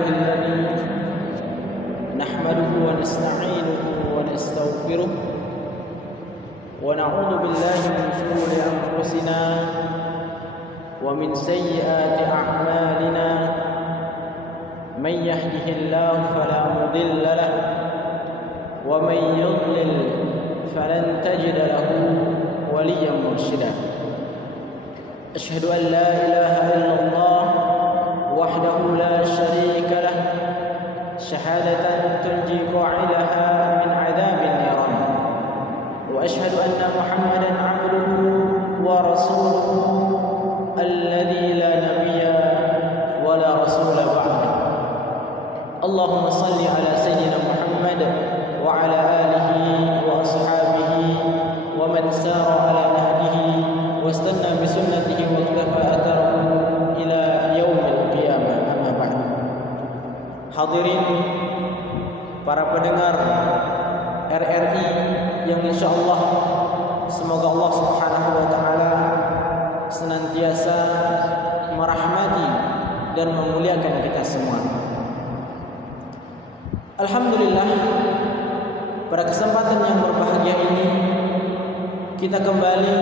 لله الذي نحمده ونستعينه ونستغفره ونعوذ بالله من شرور أنفسنا ومن سيئات أعمالنا من يهده الله فلا مضل له ومن يضلل فلن تجد له وليا مرشدا أشهد أن لا إله إلا الله وحده لا شريك له شهادة تنجي قاعدها من عذاب النيران وأشهد أن محمدا عبده ورسوله الذي لا نبي ولا رسول بعده اللهم صل على سيدنا محمد وعلى آله وأصحابه ومن سار على نهجه واستنى بسنته واقتفى أثره إلى يوم القيامة أما بعد. Hadirin para pendengar RRI yang insyaallah semoga Allah Subhanahu wa taala senantiasa merahmati dan memuliakan kita semua. Alhamdulillah, pada kesempatan yang berbahagia ini kita kembali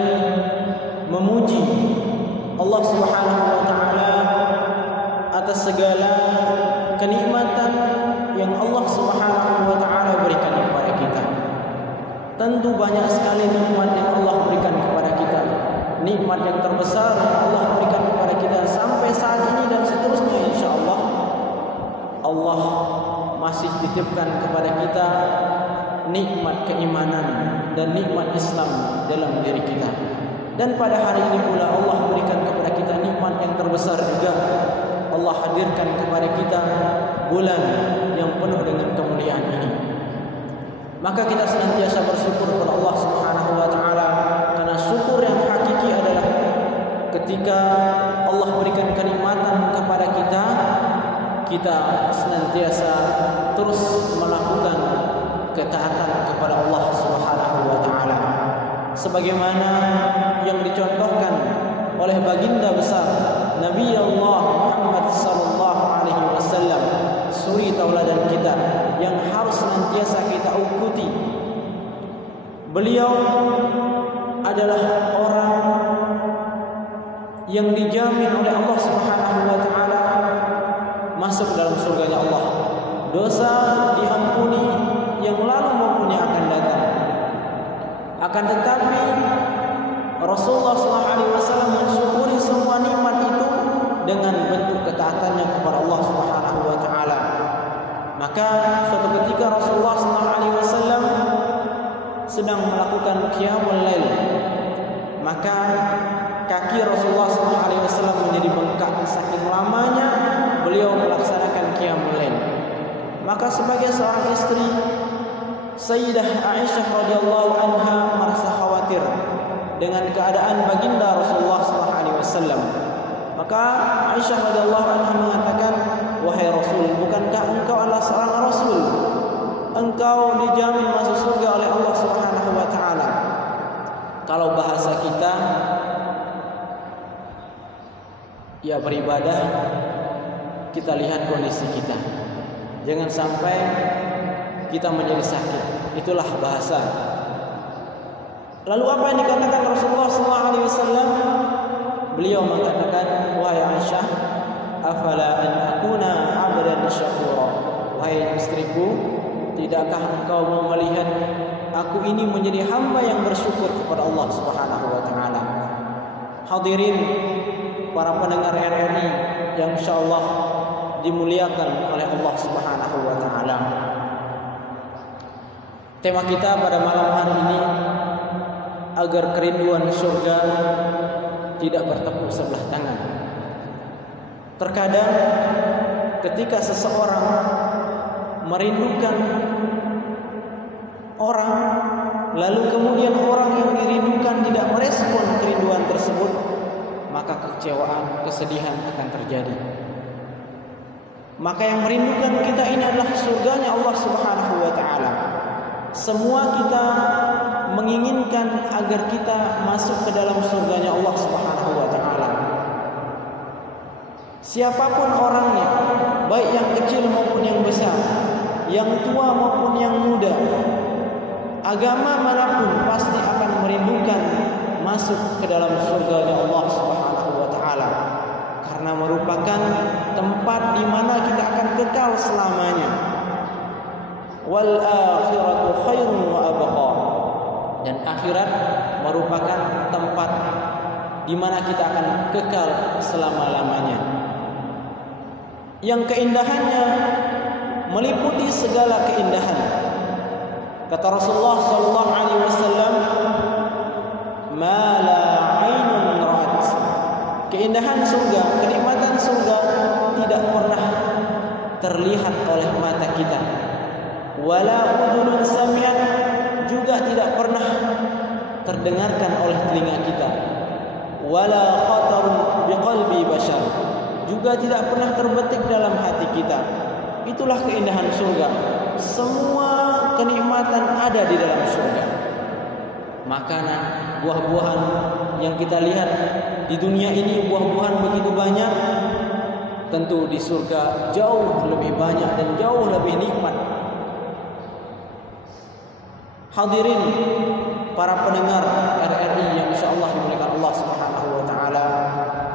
memuji Allah Subhanahu wa taala atas segala kenikmatan yang Allah Subhanahu wa taala berikan kepada kita. Tentu banyak sekali nikmat yang Allah berikan kepada kita. Nikmat yang terbesar yang Allah berikan kepada kita sampai saat ini dan seterusnya insyaallah Allah masih titipkan kepada kita nikmat keimanan dan nikmat Islam dalam diri kita. Dan pada hari ini pula Allah berikan kepada kita nikmat yang terbesar juga. Allah hadirkan kepada kita bulan yang penuh dengan kemuliaan ini. Maka kita senantiasa bersyukur kepada Allah Subhanahu wa taala, karena syukur yang hakiki adalah ketika Allah berikan kenikmatan kepada kita, kita senantiasa terus melakukan ketaatan kepada Allah Subhanahu wa taala. Sebagaimana yang dicontohkan oleh baginda besar Nabi Allah Muhammad sallallahu alaihi wasallam, suri tauladan kita yang harus senantiasa kita ikuti. Beliau adalah orang yang dijamin oleh Allah Subhanahu wa taala masuk dalam surganya Allah. Dosa diampuni yang lalu maupun yang akan datang. Akan tetapi Rasulullah SAW mensyukuri semua nikmat itu dengan bentuk ketaatannya kepada Allah Subhanahu wa taala. Maka suatu ketika Rasulullah SAW sedang melakukan qiyamul lail, maka kaki Rasulullah SAW menjadi bengkak saking lamanya beliau melaksanakan qiyamul lail. Maka sebagai seorang istri, Sayyidah Aisyah radhiyallahu anha merasa khawatir dengan keadaan baginda Rasulullah SAW. Maka Aisyah radhiyallahu anha mengatakan, "Wahai Rasul, bukankah engkau adalah seorang Rasul? Engkau dijamin masuk surga oleh Allah Subhanahu wa taala." Kalau bahasa kita, ya beribadah, kita lihat kondisi kita. Jangan sampai kita menjadi sakit. Itulah bahasa. Lalu apa yang dikatakan Rasulullah SAW? Beliau mengatakan, "Wahai Aisyah, afala an akuna 'abdan syakura." Wahai istriku, tidakkah engkau mau melihat aku ini menjadi hamba yang bersyukur kepada Allah Subhanahu wa taala? Hadirin para pendengar RRI yang insyaallah dimuliakan oleh Allah Subhanahu wa taala. Tema kita pada malam hari ini, agar kerinduan surga tidak bertepuk sebelah tangan. Terkadang ketika seseorang merindukan orang, lalu kemudian orang yang dirindukan tidak merespon kerinduan tersebut, maka kekecewaan, kesedihan akan terjadi. Maka yang merindukan kita ini adalah surganya Allah Subhanahu wa taala. Semua kita menginginkan agar kita masuk ke dalam surganya Allah Subhanahu wa taala. Siapapun orangnya, baik baik yang kecil maupun yang besar, yang tua maupun yang muda, agama manapun pasti akan merindukan masuk ke dalam surga Allah Subhanahu wa taala, karena merupakan tempat di mana kita akan kekal selamanya. Wal akhiratu khairun wa abqa, dan akhirat merupakan tempat di mana kita akan kekal selama-lamanya, yang keindahannya meliputi segala keindahan. Kata Rasulullah sallallahu alaihi wasallam, "Ma la 'ainun ra'at." Keindahan surga, kenikmatan surga tidak pernah terlihat oleh mata kita. Wala udhunun sami'at, juga tidak pernah terdengarkan oleh telinga kita. Wala khatarun biqalbi bashar, juga tidak pernah terbetik dalam hati kita. Itulah keindahan surga. Semua kenikmatan ada di dalam surga. Makanan, buah-buahan yang kita lihat di dunia ini, buah-buahan begitu banyak. Tentu di surga jauh lebih banyak dan jauh lebih nikmat. Hadirin para pendengar RRI yang insyaallah dimuliakan Allah Subhanahu wa taala,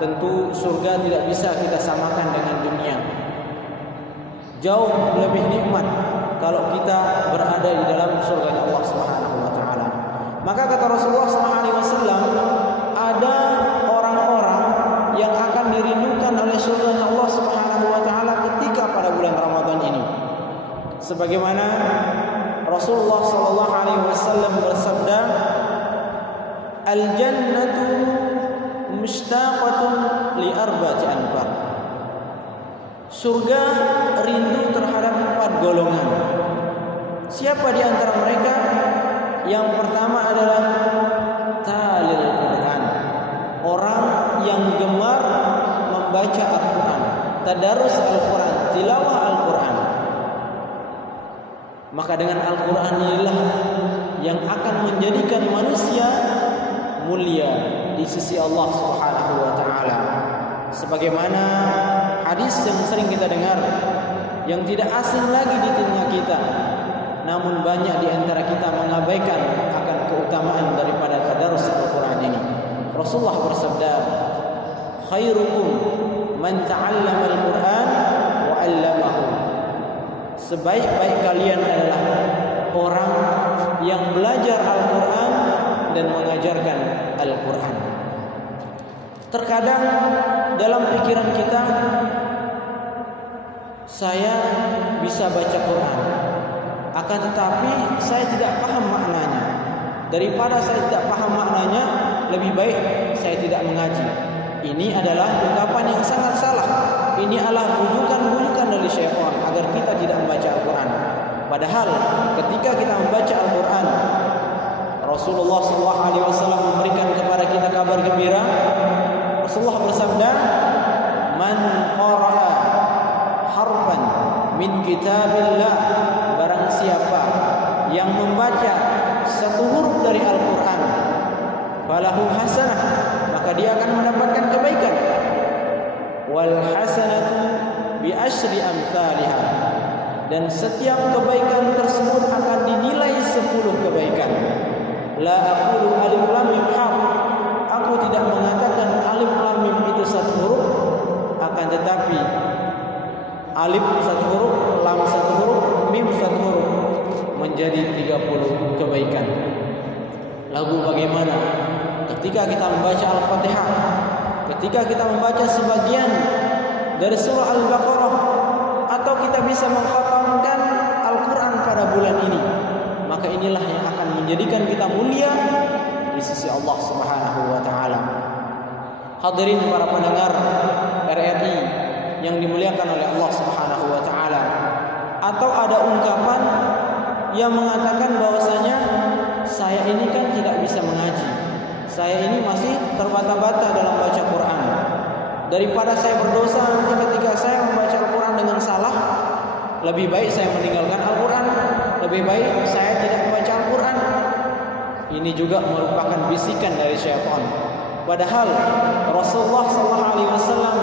tentu surga tidak bisa kita samakan dengan dunia. Jauh lebih nikmat kalau kita berada di dalam surga Allah Subhanahu wa taala. Maka kata Rasulullah SAW, ada orang-orang yang akan dirindukan oleh surga Allah Subhanahu wa taala ketika pada bulan Ramadan ini. Sebagaimana Rasulullah SAW bersabda, "Al-jannatu mushtaqatun li arba'ati anfar." Surga rindu terhadap 4 golongan. Siapa di antara mereka? Yang pertama adalah talil Quran, orang yang gemar membaca Al-Quran, tadarus Al-Quran, tilawah Al-Quran. Maka dengan Al-Quran inilah yang akan menjadikan manusia mulia di sisi Allah Subhanahu wa taala. Sebagaimana hadis yang sering kita dengar, yang tidak asing lagi di telinga kita, namun banyak di antara kita mengabaikan akan keutamaan daripada tadarus Al-Quran ini. Rasulullah bersabda, "Khairukum man ta'allama al-Quran wa 'allamahu." Sebaik-baik kalian adalah orang yang belajar Al-Quran dan mengajarkan Al-Quran. Terkadang dalam pikiran kita, saya bisa baca Quran, akan tetapi saya tidak paham maknanya. Daripada saya tidak paham maknanya, lebih baik saya tidak mengaji. Ini adalah ungkapan yang sangat salah. Ini adalah bujukan-bujukan dari syaitan agar kita tidak membaca Al-Quran. Padahal ketika kita membaca Al-Quran, Rasulullah SAW memberikan kepada kita kabar gembira. Rasulullah bersabda, "Man qara'a harfan min kitabillah," barang siapa yang membaca satu huruf dari Al-Quran, falahu hasanah, maka dia akan mendapatkan kebaikan. Wal hasanatu bi asyri amsalha, dan setiap kebaikan tersebut akan dinilai 10 kebaikan. La aqulu alif lam mim harf, aku tidak mengatakan alif lam mim itu satu huruf, akan tetapi alif satu huruf, lam satu huruf, mim satu huruf menjadi 30 kebaikan. Lalu bagaimana ketika kita membaca Al-Fatihah, ketika kita membaca sebagian dari surah Al-Baqarah, atau kita bisa mengkhatamkan Al-Quran pada bulan ini, maka inilah yang akan menjadikan kita mulia di sisi Allah Subhanahu wa taala. Hadirin para pendengar RRI yang dimuliakan oleh Allah Subhanahu wa taala, atau ada ungkapan yang mengatakan bahwasanya saya ini kan tidak bisa mengaji, saya ini masih terbata-bata dalam baca Quran. Daripada saya berdosa nanti ketika saya membaca Al-Quran dengan salah, lebih baik saya meninggalkan Al-Quran, lebih baik saya tidak membaca Al-Quran. Ini juga merupakan bisikan dari syaitan. Padahal Rasulullah SAW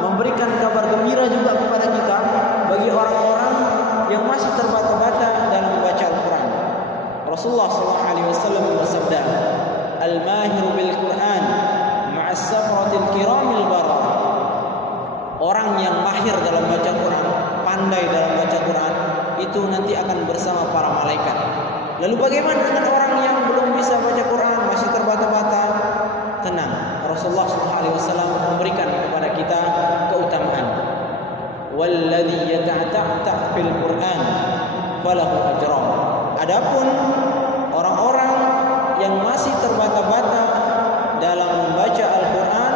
memberikan kabar gembira juga kepada kita pandai dalam baca Quran, itu nanti akan bersama para malaikat. Lalu bagaimana dengan orang yang belum bisa baca Quran, masih terbata-bata? Tenang, Rasulullah SAW memberikan kepada kita keutamaan. Walladzi yata'ta' fil Qur'an falahu ajran. Adapun orang-orang yang masih terbata-bata dalam membaca Al-Quran,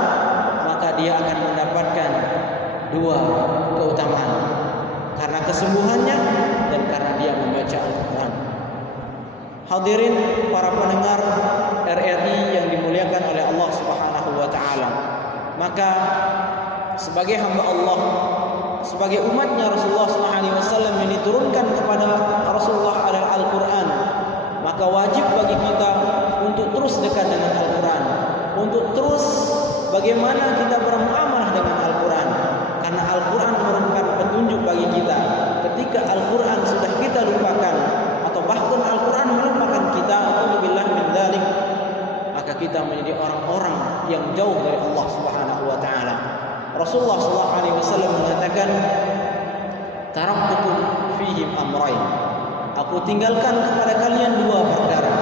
maka dia akan mendapatkan 2 keutamaan, karena kesembuhannya dan karena dia membaca Al-Quran. Hadirin para pendengar RRI yang dimuliakan oleh Allah Subhanahu wa taala. Maka sebagai hamba Allah, sebagai umatnya Rasulullah SAW yang diturunkan kepada Rasulullah adalah Al-Quran, maka wajib bagi kita untuk terus dekat dengan Al-Quran, untuk terus bagaimana kita bermuamalah dengan Al-Quran, karena Al-Quran merupakan petunjuk bagi kita. Ketika Al-Quran sudah kita lupakan, atau bahkan Al-Quran melupakan kita, alhamdulillah min dzalik, maka kita menjadi orang-orang yang jauh dari Allah Subhanahu wa taala. Rasulullah SAW mengatakan, taraktukum fihim amrayn, aku tinggalkan kepada kalian 2 perkara.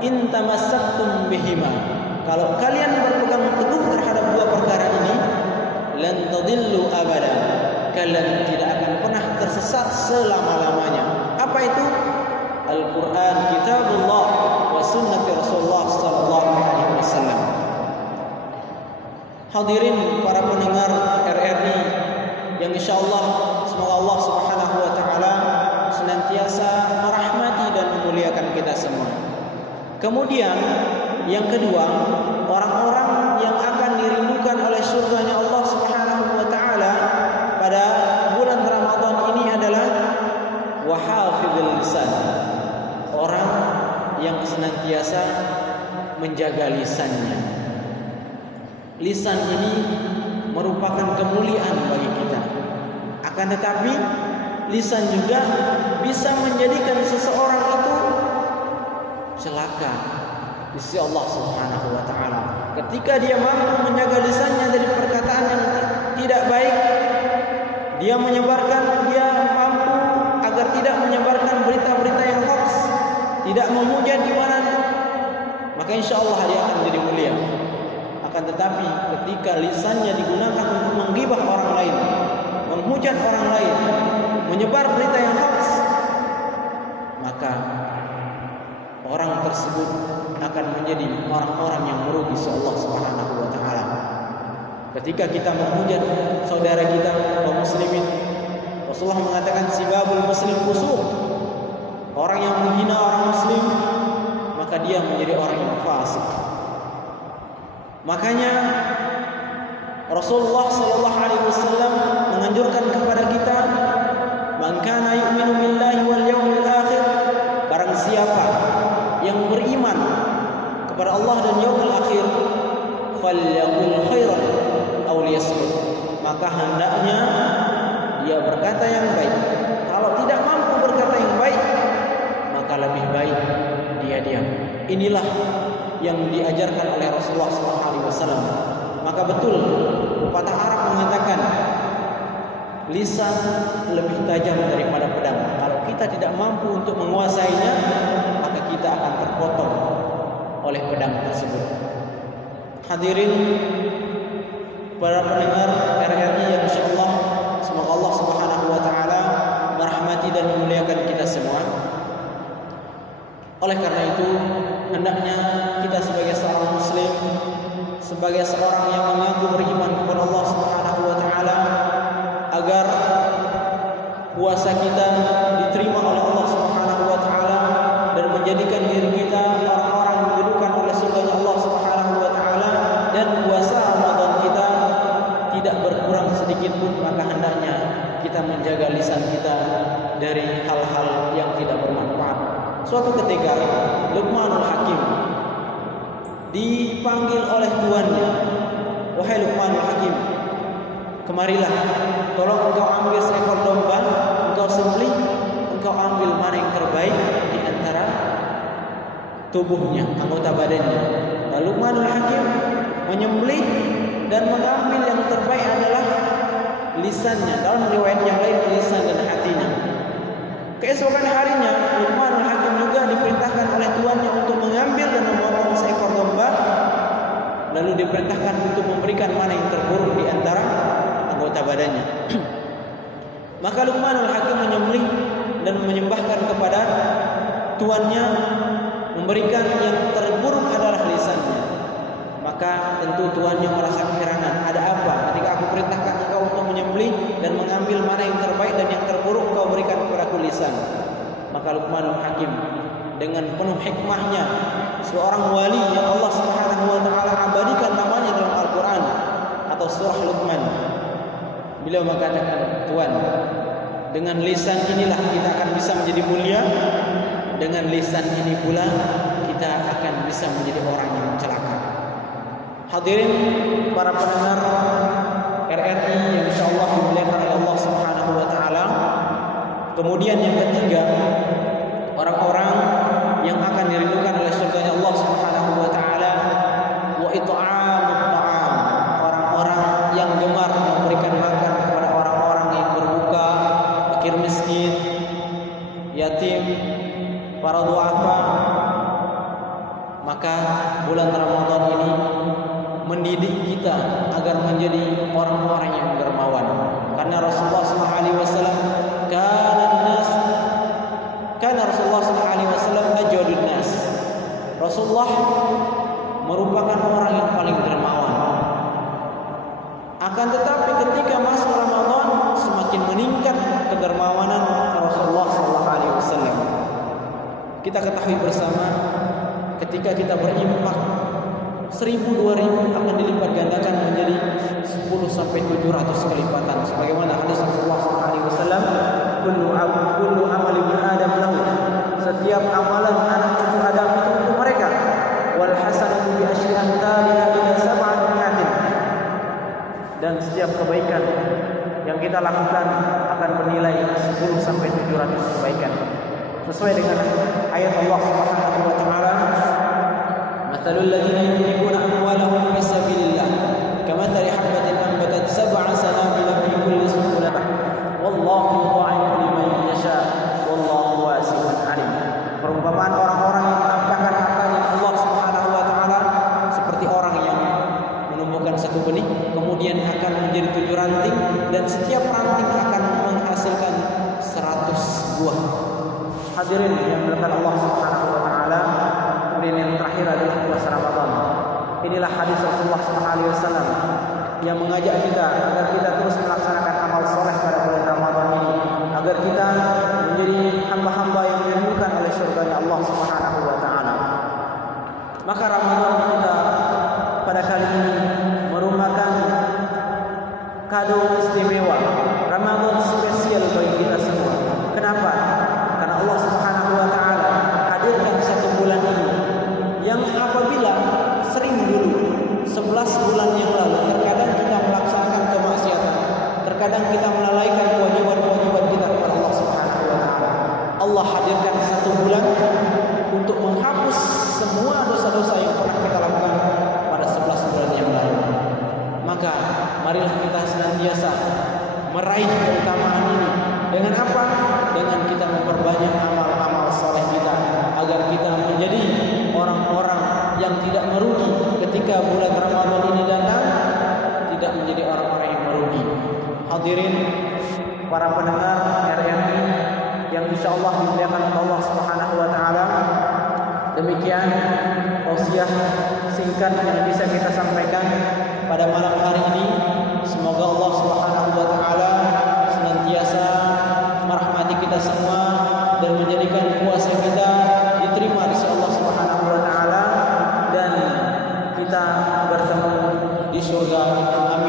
In tamassaktum bihima, kalau kalian berpegang teguh terhadap 2 perkara ini, lan tadillu abada, kalian tidak akan pernah tersesat selama-lamanya. Apa itu? Al-Quran, kitabullah, wa sunnati Rasulullah sallallahu alaihi wasallam. Hadirin para pendengar RRI yang insyaallah semoga Allah Subhanahu wa taala senantiasa merahmati dan memuliakan kita semua. Kemudian yang kedua, orang-orang yang akan dirindukan oleh surganya Allah Subhanahu wa taala pada bulan Ramadan ini adalah wahafizul lisan, orang yang senantiasa menjaga lisannya. Lisan ini merupakan kemuliaan bagi kita. Akan tetapi lisan juga bisa menjadikan seseorang itu celaka di sisi Allah Subhanahu wa taala. Ketika dia mampu menjaga lisannya dari perkataan yang tidak baik, dia mampu agar tidak menyebarkan berita-berita yang hoax, tidak memuja di mana, maka insyaallah dia akan menjadi mulia. Akan tetapi ketika lisannya digunakan untuk menggibah orang lain, menghujat orang lain, menyebar berita yang hoax, maka orang tersebut akan menjadi orang-orang yang merugi Allah Subhanahu wa taala. Ketika kita menghujat saudara kita kaum muslimin, Rasulullah mengatakan sibabul muslim fusuq. Orang yang menghina orang muslim, maka dia menjadi orang yang fasik. Makanya Rasulullah sallallahu alaihi wasallam menganjurkan kepada kita, man kana yu'minu billahi wal yawmil akhir, barang siapa yang beriman kepada Allah dan yaumil akhir, falyaqul khairan aw liyasmut, maka hendaknya dia berkata yang baik. Kalau tidak mampu berkata yang baik, maka lebih baik dia diam. Inilah yang diajarkan oleh Rasulullah SAW. Maka betul pepatah Arab mengatakan, lisan lebih tajam daripada pedang. Kalau kita tidak mampu untuk menguasainya, maka kita akan terpotong oleh pedang tersebut. Hadirin para pendengar RRI yang insyaallah semoga Allah Subhanahu wa taala merahmati dan memuliakan kita semua. Oleh karena itu, hendaknya kita sebagai seorang muslim, sebagai seorang yang mengaku beriman kepada Allah Subhanahu wa taala, agar puasa kita diterima oleh Allah Subhanahu wa taala dan menjadikan diri kita orang-orang yang diridhokan oleh surganya Allah Subhanahu wa taala, dan puasa Ramadan kita tidak berkurang sedikit pun, maka hendaknya kita menjaga lisan kita dari hal-hal yang tidak bermanfaat. Suatu ketika Luqmanul Hakim dipanggil oleh tuannya, wahai Luqmanul Hakim, kemarilah, tolong engkau ambil seekor domba, engkau sembelih, engkau ambil mana yang terbaik di antara tubuhnya, anggota badannya. Lalu Luqmanul Hakim menyembelih dan mengambil yang terbaik adalah lisannya, dalam riwayat yang lain lisan dan hatinya. Keesokan harinya Luqmanul Hakim juga diperintahkan oleh tuannya untuk mengambil dan memotong seekor domba, lalu diperintahkan untuk memberikan mana yang terburuk di antara anggota badannya. Maka Luqmanul Hakim menyembelih dan menyembahkan kepada tuannya, memberikan yang terburuk adalah lisannya. Maka tentu tuannya merasa keheranan, ada apa ketika aku perintahkan engkau untuk menyembelih dan mengambil mana yang terbaik dan yang terburuk engkau berikan kepadaku lisan. Maka Luqmanul Hakim dengan penuh hikmahnya, seorang wali yang Allah Subhanahu wa taala abadikan namanya dalam Al-Qur'an atau surah Luqman, beliau mengatakan, Tuan, dengan lisan inilah kita akan bisa menjadi mulia, dengan lisan ini pula kita akan bisa menjadi orang yang celaka. Hadirin para pendengar RRI yang insyaallah dimuliakan oleh Allah Subhanahu wa taala. Kemudian yang ketiga, orang-orang yang akan dirindukan oleh surganya Allah Subhanahu wa taala, wa it'amut ta'am, orang-orang yang gemar memberikan makan kepada orang-orang yang berbuka, fakir miskin, yatim, para duafa. Maka bulan Ramadan ini mendidik kita agar menjadi orang-orang yang dermawan. Karena Rasulullah SAW kana Rasulullah SAW ajwadun nas. Rasulullah merupakan orang yang paling dermawan. Akan tetapi ketika masuk Ramadan semakin meningkat kedermawanan Rasulullah SAW. Kita ketahui bersama, ketika kita berinfak 1000, 2000 akan dilipat gandakan menjadi 10 sampai 700 kali lipatan. Sebagaimana hadis Rasulullah SAW, kullu amali ibn Adam lahu. Setiap amalan anak cucu Adam itu untuk mereka. Wal hasanatu bi asyri amthaliha ila 700. Dan setiap kebaikan yang kita lakukan akan bernilai 10 sampai 700 kebaikan. Sesuai dengan ayat Allah Subhanahu wa taala, "Matsalul ladzina yunfiquna amwalahum fi sabilillah, kamathali habatin anbatat sab'a sanabila fi kulli sunbulatin, wallahu yudha'ifu liman yasha, wallahu wasi'un 'alim." Perumpamaan orang-orang yang menafkahkan hartanya Allah Subhanahu wa taala seperti orang yang menumbuhkan satu benih, kemudian akan menjadi 7 ranting, dan setiap ranting akan menghasilkan 100 buah. Hadirin yang dimuliakan Allah Subhanahu wa taala, kemudian yang terakhir adalah puasa Ramadan. Inilah hadis Rasulullah SAW yang mengajak kita agar kita terus melaksanakan amal soleh pada bulan Ramadan ini, agar kita menjadi hamba-hamba yang dirindukan oleh surganya Allah Subhanahu wa taala. Maka Ramadan kita pada kali ini merupakan kado istimewa, Ramadan spesial bagi kita semua. Kenapa? Karena Allah Subhanahu wa taala hadirkan satu bulan ini yang apabila sering dulu 11 bulan yang lalu terkadang kita melaksanakan kemaksiatan, terkadang kita melalaikan kewajiban-kewajiban kita kepada Allah Subhanahu wa taala. Allah hadirkan satu bulan untuk menghapus semua dosa-dosa yang pernah kita lakukan pada 11 bulan yang lalu. Maka marilah kita senantiasa meraih keutamaan ini. Dengan apa? Dengan kita memperbanyak amal-amal soleh kita, agar kita menjadi orang-orang yang tidak merugi ketika bulan Ramadan ini datang, tidak menjadi orang-orang yang merugi. Hadirin para pendengar RRI yang insyaallah dimuliakan Allah Subhanahu wa taala, demikian tausiah singkat yang bisa kita sampaikan pada malam hari ini. Semoga Allah Subhanahu wa taala senantiasa merahmati kita semua dan menjadikan puasa kita diterima di sisi Allah Subhanahu wa taala dan kita bertemu di surga. Amin.